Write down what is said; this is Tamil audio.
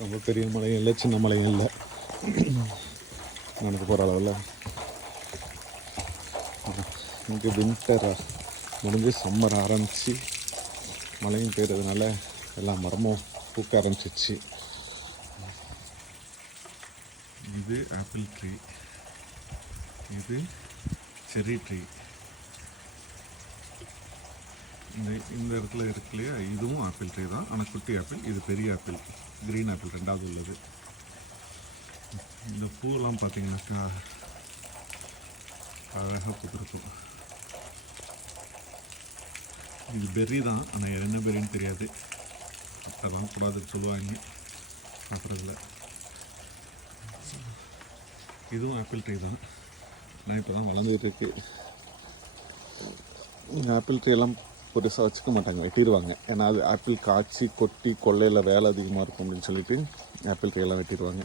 ரொம்ப பெரிய மலையும் இல்லை, சின்ன மலையும் இல்லை, நடந்து போகிற அளவில். இங்கே வின்டர் முடிஞ்சு சம்மர் ஆரம்பித்து மழையும் பெய்யறதுனால எல்லா மரமும் பூக்க ஆரம்பிச்சிச்சு. இது ஆப்பிள் ட்ரீ, இது செர்ரி ட்ரீ. இந்த இடத்துல இருக்கு இல்லையா, இதுவும் ஆப்பிள் ட்ரீ தான், ஆனால் குட்டி ஆப்பிள். இது பெரிய ஆப்பிள், க்ரீன் ஆப்பிள் ரெண்டாவது உள்ளது. இந்த பூவெல்லாம் பார்த்தீங்கன்னாக்கா அழகாக பூத்திருக்கும். இது பெர்ரி தான், ஆனால் என்ன பெர்ரின்னு தெரியாது. அதெல்லாம் கூடாதுன்னு சொல்லுவாங்க சாப்பிட்றதுல. இதுவும் ஆப்பிள் ட்ரீ தான், நான் இப்போ தான் வளர்ந்துட்டு இருக்கு. ஆப்பிள் ட்ரீ எல்லாம் பெருசாக வச்சுக்க மாட்டாங்க, வெட்டிடுவாங்க. ஏன்னா அது ஆப்பிள் காய்ச்சி கொட்டி கொள்ளையில் வேலை அதிகமாக இருக்கும் அப்படின்னு சொல்லிட்டு ஆப்பிள் ட்ரீ எல்லாம் வெட்டிடுவாங்க.